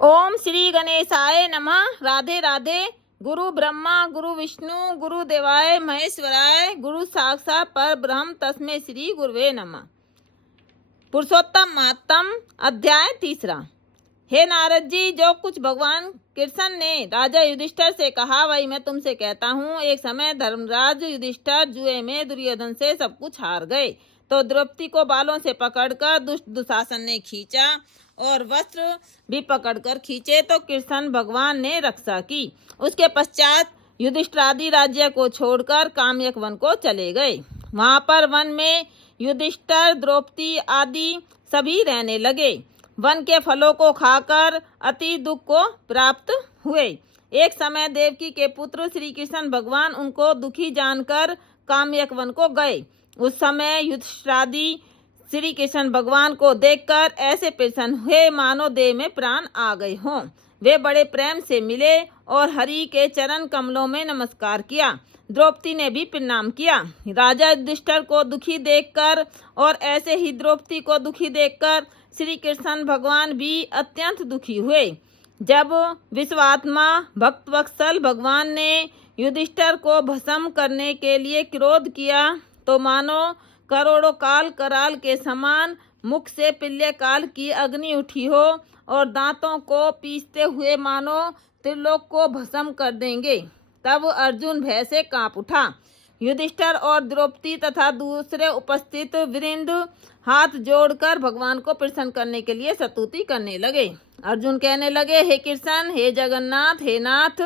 ओम श्री गणेशाय नमः। राधे राधे। गुरु ब्रह्मा गुरु विष्णु गुरु देवाय महेश्वराय गुरु साक्षात पर ब्रह्म तस्मै श्री गुरुवे नमः। पुरुषोत्तम महात्म अध्याय 3। हे नारद जी, जो कुछ भगवान कृष्ण ने राजा युधिष्ठिर से कहा वही मैं तुमसे कहता हूँ। एक समय धर्मराज युधिष्ठिर जुए में दुर्योधन से सब कुछ हार गए, तो द्रौपदी को बालों से पकड़कर दुष्ट दुशासन ने खींचा और वस्त्र भी पकड़कर खींचे, तो कृष्ण भगवान ने रक्षा की। उसके पश्चात युधिष्ठिर आदि राज्य को छोड़कर काम्यक वन को चले गए। वहां पर वन में युधिष्ठिर द्रौपदी आदि सभी रहने लगे। वन के फलों को खाकर अति दुख को प्राप्त हुए। एक समय देवकी के पुत्र श्री कृष्ण भगवान उनको दुखी जानकर काम्यक वन को गए। उस समय युधिष्ठिर श्री कृष्ण भगवान को देखकर ऐसे प्रसन्न हुए मानो देह में प्राण आ गए हों। वे बड़े प्रेम से मिले और हरि के चरण कमलों में नमस्कार किया। द्रौपदी ने भी प्रणाम किया। राजा युधिष्ठिर को दुखी देखकर और ऐसे ही द्रौपदी को दुखी देखकर श्री कृष्ण भगवान भी अत्यंत दुखी हुए। जब विश्वात्मा भक्तवत्सल भगवान ने युधिष्ठिर को भस्म करने के लिए क्रोध किया, तो मानो करोड़ों काल कराल के समान मुख से पिल्य काल की अग्नि उठी हो और दांतों को पीसते हुए मानो त्रिलोक को भस्म कर देंगे। तब अर्जुन भय से कांप उठा। युधिष्ठिर और द्रौपदी तथा दूसरे उपस्थित वृंद हाथ जोड़कर भगवान को प्रसन्न करने के लिए स्तुति करने लगे। अर्जुन कहने लगे, हे कृष्ण, हे जगन्नाथ, हे नाथ,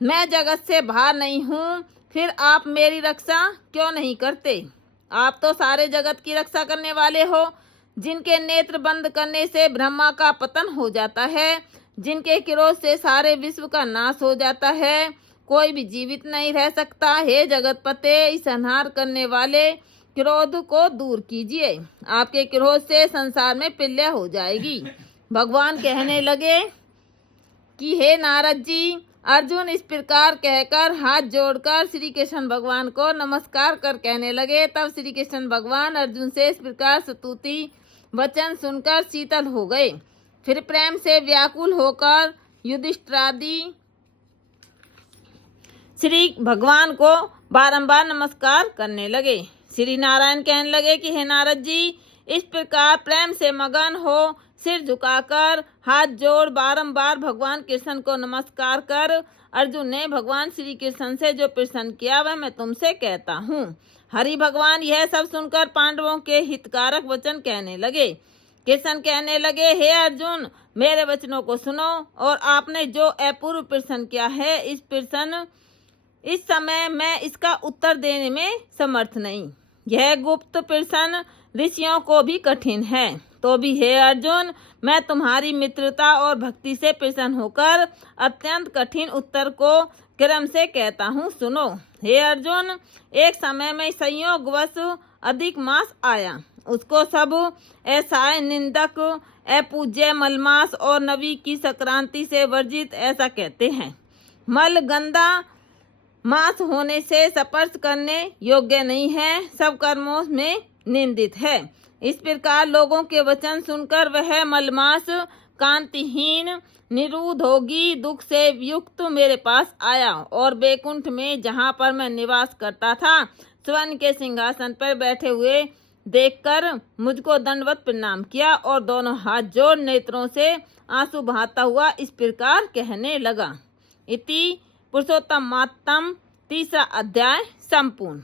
मैं जगत से बाहर नहीं हूँ, फिर आप मेरी रक्षा क्यों नहीं करते? आप तो सारे जगत की रक्षा करने वाले हो। जिनके नेत्र बंद करने से ब्रह्मा का पतन हो जाता है, जिनके क्रोध से सारे विश्व का नाश हो जाता है, कोई भी जीवित नहीं रह सकता। हे जगतपते, इस संहार करने वाले क्रोध को दूर कीजिए। आपके क्रोध से संसार में प्रलय हो जाएगी। भगवान कहने लगे कि हे नारद जी, अर्जुन इस प्रकार कहकर हाथ जोड़कर श्री कृष्ण भगवान को नमस्कार कर कहने लगे। तब श्री कृष्ण भगवान अर्जुन से इस प्रकार स्तुति वचन सुनकर शीतल हो गए। फिर प्रेम से व्याकुल होकर युधिष्ठिर श्री भगवान को बारंबार नमस्कार करने लगे। श्री नारायण कहने लगे कि हे नारद जी, इस प्रकार प्रेम से मगन हो सिर झुकाकर हाथ जोड़ बारंबार भगवान कृष्ण को नमस्कार कर अर्जुन ने भगवान श्री कृष्ण से जो प्रसन्न किया वह मैं तुमसे कहता हूँ। हरि भगवान यह सब सुनकर पांडवों के हितकारक वचन कहने लगे। कृष्ण कहने लगे, हे अर्जुन, मेरे वचनों को सुनो और आपने जो अपूर्व प्रश्न किया है इस समय मैं इसका उत्तर देने में समर्थ नहीं। यह गुप्त प्रश्न ऋषियों को भी कठिन है, तो भी हे अर्जुन, मैं तुम्हारी मित्रता और भक्ति से प्रसन्न होकर अत्यंत कठिन उत्तर को क्रम से कहता हूँ, सुनो। हे अर्जुन, एक समय में संयोगवश अधिक मास आया। उसको सब ऐसा निंदक अपूज्य मलमास और नवी की संक्रांति से वर्जित ऐसा कहते हैं। मल गंदा मास होने से स्पर्श करने योग्य नहीं है, सब कर्मों में निंदित है। इस प्रकार लोगों के वचन सुनकर वह मलमास कांतिहीन निरुद्योगी दुख से युक्त मेरे पास आया और बैकुंठ में, जहाँ पर मैं निवास करता था, स्वर्ण के सिंहासन पर बैठे हुए देखकर मुझको दंडवत प्रणाम किया और दोनों हाथ जोड़ नेत्रों से आंसू बहाता हुआ इस प्रकार कहने लगा। इति पुरुषोत्तम महात्म 3 अध्याय संपूर्ण।